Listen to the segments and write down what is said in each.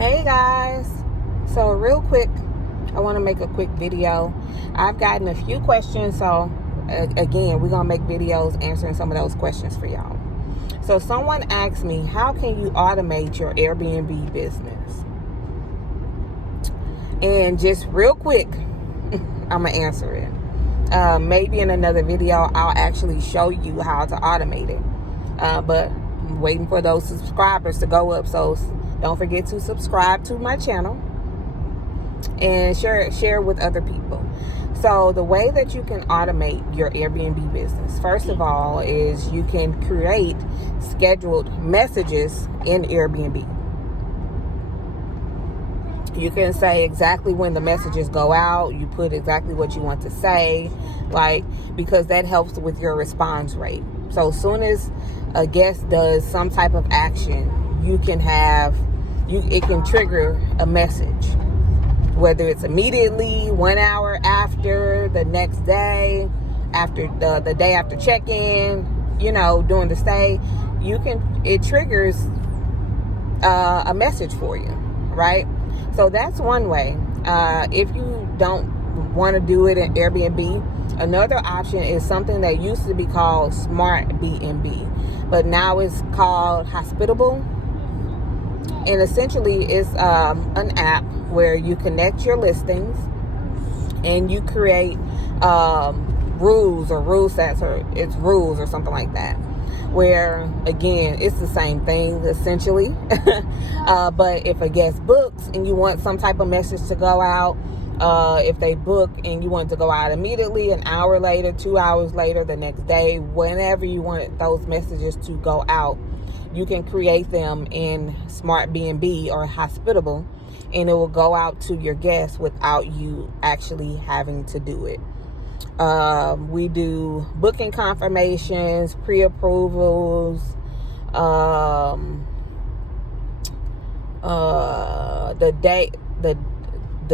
Hey guys, so real quick, I want to make a quick video. I've gotten a few questions, so again, we're gonna make videos answering some of those questions for y'all. So someone asked me, how can you automate your Airbnb business? And just real quick, I'm gonna answer it. Maybe in another video I'll actually show you how to automate it, but I'm waiting for those subscribers to go up, so don't forget to subscribe to my channel and share with other people. So the way that you can automate your Airbnb business, first of all, is you can create scheduled messages in Airbnb. You can say exactly when the messages go out. You put exactly what you want to say, because that helps with your response rate. So as soon as a guest does some type of action, it can trigger a message, whether it's immediately, 1 hour after, the next day, after the day after check-in, during the stay. It triggers a message for you, right? So that's one way. If you don't want to do it in Airbnb, another option is something that used to be called Smart B&B, but now it's called Hospitable. And essentially it's an app where you connect your listings and you create rules or rule sets, or it's rules or something like that, where again it's the same thing essentially. But if a guest books and you want some type of message to go out, if they book and you want it to go out immediately, an hour later, 2 hours later, the next day, whenever you want those messages to go out, you can create them in Smart B&B or Hospitable, and it will go out to your guests without you actually having to do it. We do booking confirmations, pre-approvals, the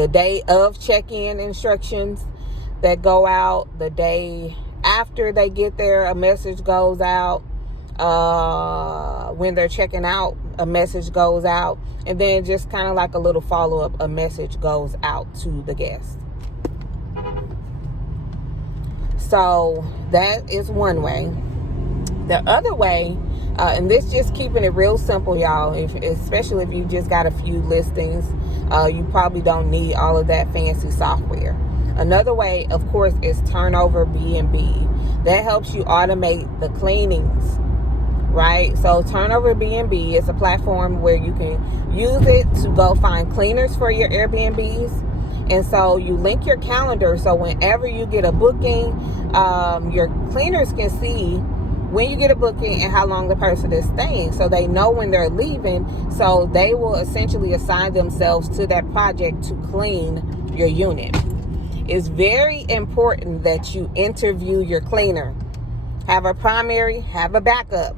day of check-in instructions that go out. The day after they get there, a message goes out. When they're checking out, a message goes out, and then just kind of like a little follow-up, a message goes out to the guest. So that is one way. The other way, and this just keeping it real simple, y'all, especially if you just got a few listings, you probably don't need all of that fancy software. Another way, of course, is Turnover B&B. That helps you automate the cleanings, right? So Turnover B&B is a platform where you can use it to go find cleaners for your Airbnbs. And so you link your calendar, so whenever you get a booking, your cleaners can see when you get a booking and how long the person is staying, so they know when they're leaving. So they will essentially assign themselves to that project to clean your unit. It's very important that you interview your cleaner. Have a primary, have a backup.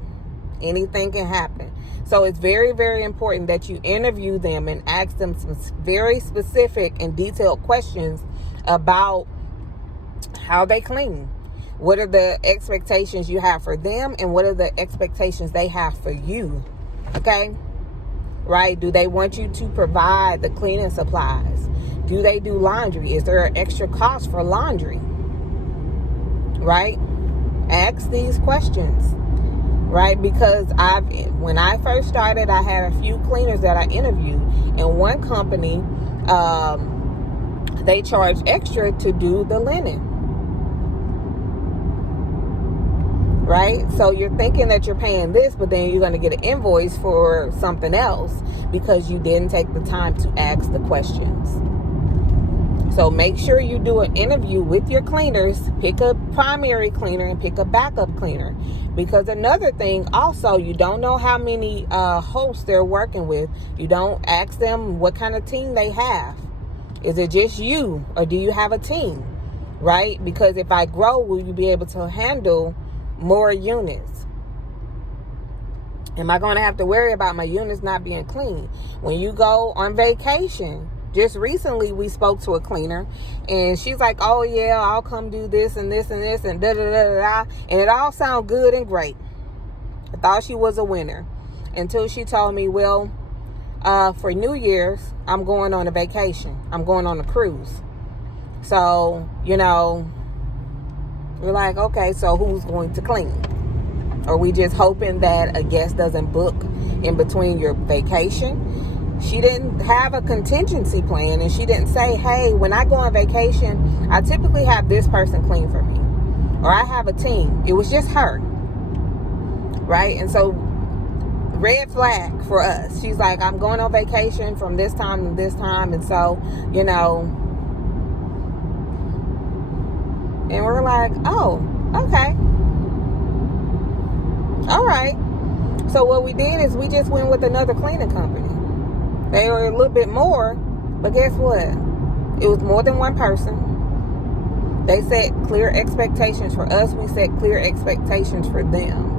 Anything can happen. So it's very, very important that you interview them and ask them some very specific and detailed questions about how they clean. What are the expectations you have for them, and what are the expectations they have for you? Okay? Right? Do they want you to provide the cleaning supplies? Do they do laundry? Is there an extra cost for laundry? Right? Ask these questions. Right? Because when I first started, I had a few cleaners that I interviewed, and one company, they charge extra to do the linen. Right? So you're thinking that you're paying this, but then you're going to get an invoice for something else because you didn't take the time to ask the questions. So make sure you do an interview with your cleaners. Pick a primary cleaner and pick a backup cleaner. Because another thing also, you don't know how many hosts they're working with. You don't ask them what kind of team they have. Is it just you, or do you have a team? Right? Because if I grow, will you be able to handle more units? Am I going to have to worry about my units not being clean? When you go on vacation, just recently we spoke to a cleaner, and she's like, oh yeah, I'll come do this and this and this and da da da da, and it all sounded good and great. I thought she was a winner until she told me, well, for New Year's, I'm going on a vacation. I'm going on a cruise. So, we're like, okay, so who's going to clean? Are we just hoping that a guest doesn't book in between your vacation? She didn't have a contingency plan, and she didn't say, hey, when I go on vacation, I typically have this person clean for me, or I have a team. It was just her, right? And so red flag for us. She's like, I'm going on vacation from this time to this time, and so, and we're like, oh, okay. All right. So what we did is we just went with another cleaning company. They were a little bit more, but guess what? It was more than one person. They set clear expectations for us. We set clear expectations for them.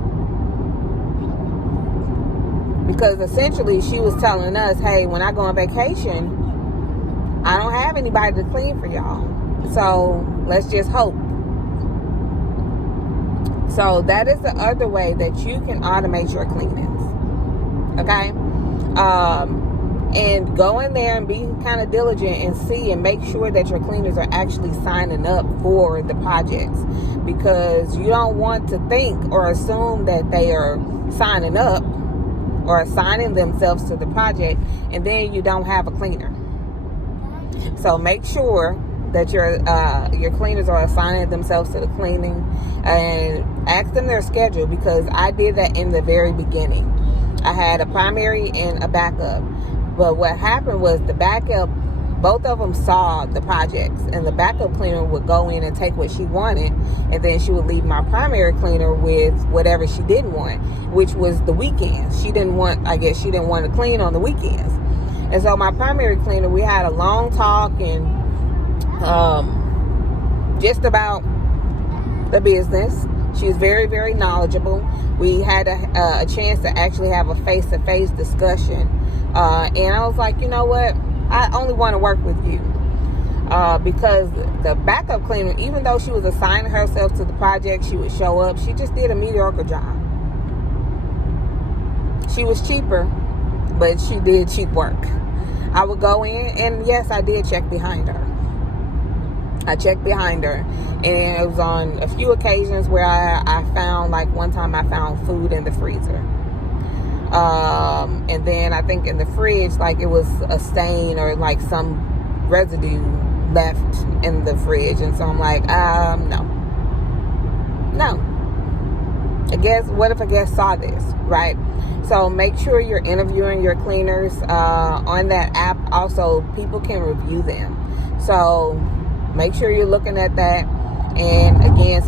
Because essentially she was telling us, hey, when I go on vacation, I don't have anybody to clean for y'all. So let's just hope. So that is the other way that you can automate your cleanings. Okay? And go in there and be kind of diligent and see and make sure that your cleaners are actually signing up for the projects. Because you don't want to think or assume that they are signing up or assigning themselves to the project, and then you don't have a cleaner. So make sure that your cleaners are assigning themselves to the cleaning, and ask them their schedule, because I did that in the very beginning. I had a primary and a backup, but what happened was the backup, both of them saw the projects, and the backup cleaner would go in and take what she wanted, and then she would leave my primary cleaner with whatever she didn't want, which was the weekends. She didn't want to clean on the weekends. And so my primary cleaner, we had a long talk and just about the business. She was very, very knowledgeable. We had a chance to actually have a face-to-face discussion. And I was like, you know what? I only want to work with you. Because the backup cleaner, even though she was assigning herself to the project, she would show up. She just did a mediocre job. She was cheaper, but she did cheap work. I would go in, and yes, I did check behind her. I checked behind her, and it was on a few occasions where I found, like one time I found food in the freezer. And then I think in the fridge, like it was a stain or like some residue left in the fridge. And so I'm like, no. What if a guest saw this, right? So make sure you're interviewing your cleaners on that app. Also, people can review them. So make sure you're looking at that. And again,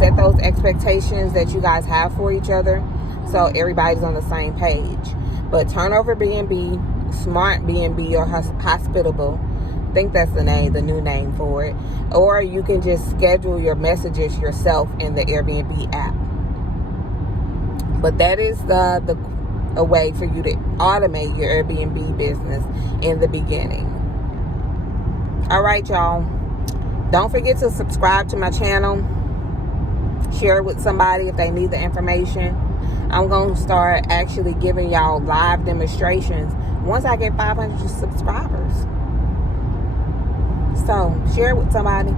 set those expectations that you guys have for each other, so everybody's on the same page. But Turnover B&B, Smart B&B, or Hospitable, I think that's the new name for it. Or you can just schedule your messages yourself in the Airbnb app. But that is a way for you to automate your Airbnb business in the beginning. All right, y'all. Don't forget to subscribe to my channel. Share it with somebody if they need the information. I'm going to start actually giving y'all live demonstrations once I get 500 subscribers. So share it with somebody.